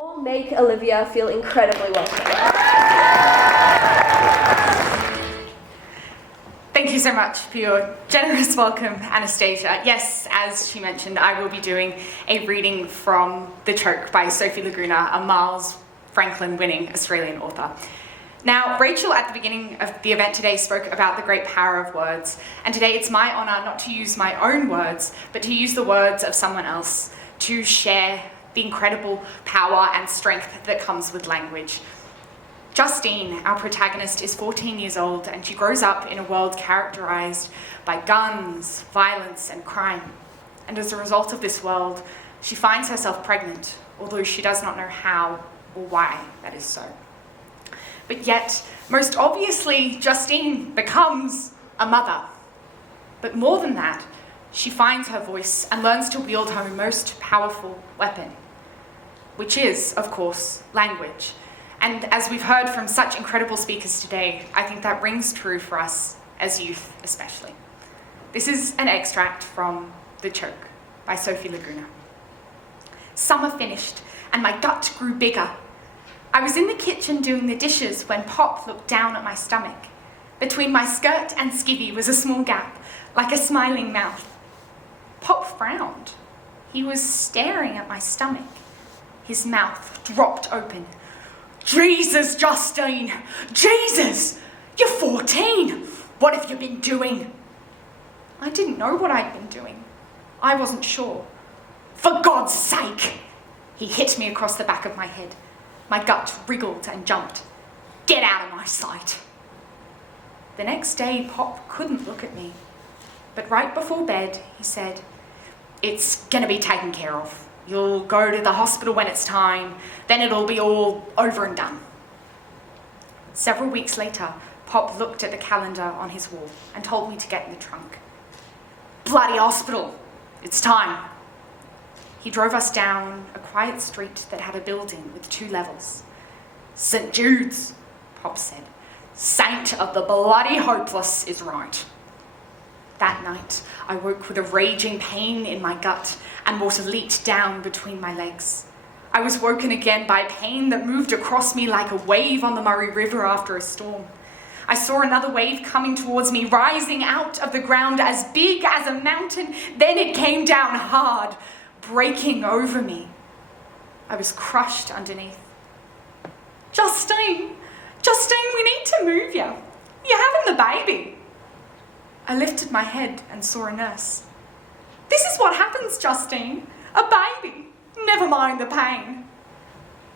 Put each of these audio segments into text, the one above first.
all make Olivia feel incredibly welcome. Thank you so much for your generous welcome, Anastasia. Yes, as she mentioned, I will be doing a reading from The Choke by Sophie Laguna, a Miles Franklin-winning Australian author. Now, Rachel at the beginning of the event today spoke about the great power of words, and today it's my honour not to use my own words, but to use the words of someone else to share the incredible power and strength that comes with language. Justine, our protagonist, is 14 years old and she grows up in a world characterised by guns, violence and crime. And as a result of this world, she finds herself pregnant, although she does not know how or why that is so. But yet, most obviously, Justine becomes a mother. But more than that, she finds her voice and learns to wield her most powerful weapon, which is, of course, language. And as we've heard from such incredible speakers today, I think that rings true for us as youth especially. This is an extract from The Choke by Sophie Laguna. Summer finished and my gut grew bigger. I was in the kitchen doing the dishes when Pop looked down at my stomach. Between my skirt and skivvy was a small gap, like a smiling mouth. Pop frowned. He was staring at my stomach. His mouth dropped open. Jesus, Justine! Jesus! You're 14! What have you been doing? I didn't know what I'd been doing. I wasn't sure. For God's sake! He hit me across the back of my head. My gut wriggled and jumped. Get out of my sight! The next day, Pop couldn't look at me. But right before bed, he said, "It's gonna be taken care of. You'll go to the hospital when it's time, then it'll be all over and done." Several weeks later, Pop looked at the calendar on his wall and told me to get in the trunk. Bloody hospital! It's time. He drove us down a quiet street that had a building with 2 levels. St. Jude's, Pop said. Saint of the bloody hopeless is right. That night, I woke with a raging pain in my gut and water leaked down between my legs. I was woken again by pain that moved across me like a wave on the Murray River after a storm. I saw another wave coming towards me, rising out of the ground as big as a mountain. Then it came down hard, breaking over me. I was crushed underneath. Justine, we need to move you. You're having the baby. I lifted my head and saw a nurse. This is what happens, Justine. A baby. Never mind the pain.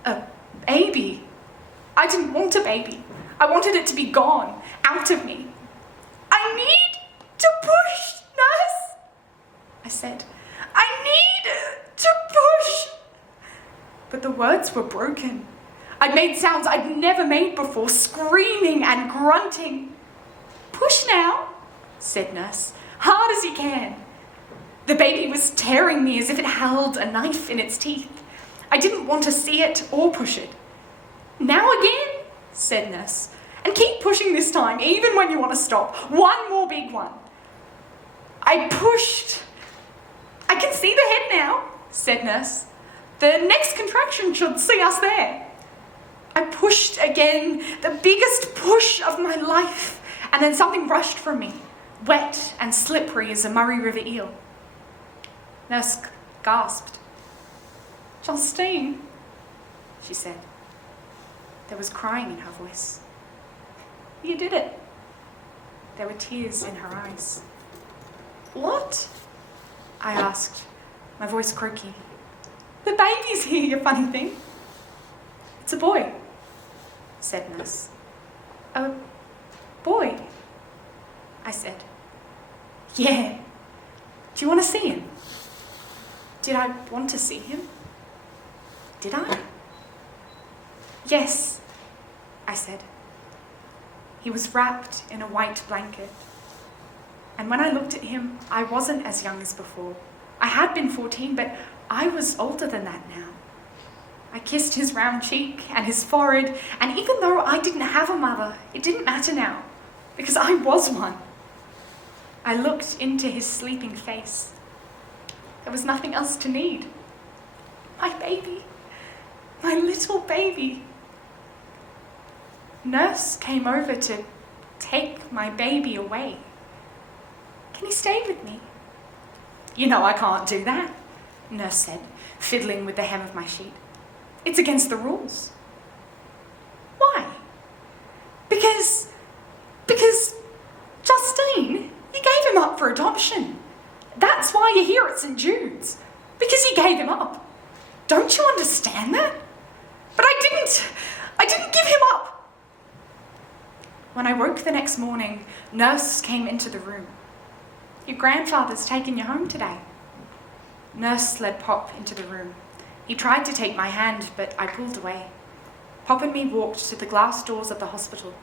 A baby? I didn't want a baby. I wanted it to be gone, out of me. I need to push, nurse, I said. I need to push. But the words were broken. I'd made sounds I'd never made before, screaming and grunting. Push now, said nurse, hard as you can. The baby was tearing me as if it held a knife in its teeth. I didn't want to see it or push it. Now again, said nurse, and keep pushing this time, even when you want to stop. One more big one. I pushed. I can see the head now, said nurse. The next contraction should see us there. I pushed again, the biggest push of my life, and then something rushed from me, wet and slippery as a Murray River eel. Nurse gasped. Justine, she said. There was crying in her voice. You did it. There were tears in her eyes. What? I asked, my voice croaky. The baby's here, you funny thing. It's a boy, said nurse. A boy, I said. Yeah. Do you want to see him? Did I want to see him? Did I? Yes, I said. He was wrapped in a white blanket. And when I looked at him, I wasn't as young as before. I had been 14, but I was older than that now. I kissed his round cheek and his forehead, and even though I didn't have a mother, it didn't matter now, because I was one. I looked into his sleeping face. There was nothing else to need. My baby, my my little baby. Nurse came over to take my baby away. Can he stay with me? You know I can't do that, Nurse said, fiddling with the hem of my sheet. It's against the rules. Why? Because Justine, you gave him up for adoption. That's why you're here at St. Jude's. Because you gave him up. Don't you understand that? But I didn't give him up. When I woke the next morning, Nurse came into the room. Your grandfather's taken you home today. Nurse led Pop into the room. He tried to take my hand, but I pulled away. Pop and me walked to the glass doors of the hospital.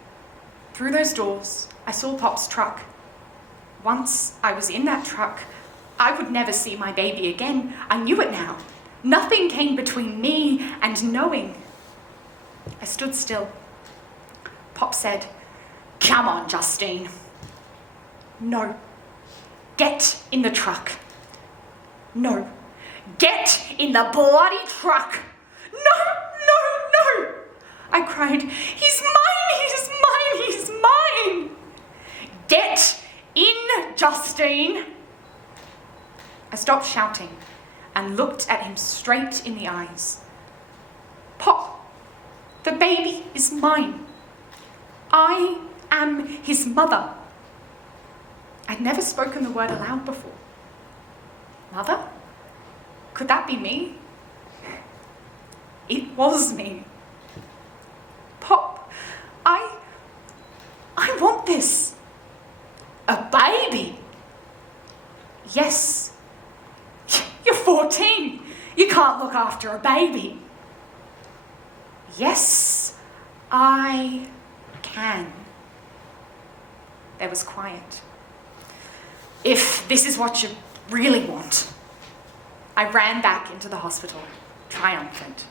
Through those doors, I saw Pop's truck. Once I was in that truck, I would never see my baby again. I knew it now. Nothing came between me and knowing. I stood still. Pop said, "Come on, Justine." No. Get in the truck. No. Get in the bloody truck. No, no, no. I cried, "He's mine, he's mine, he's mine." Get in, Justine. I stopped shouting and looked at him straight in the eyes. Pop, the baby is mine. I am his mother. I'd never spoken the word aloud before. Mother? Could that be me? It was me. Pop, I want this. A baby? Yes. You're 14. You can't look after a baby. Yes, I can. There was quiet. If this is what you really want. I ran back into the hospital, triumphant.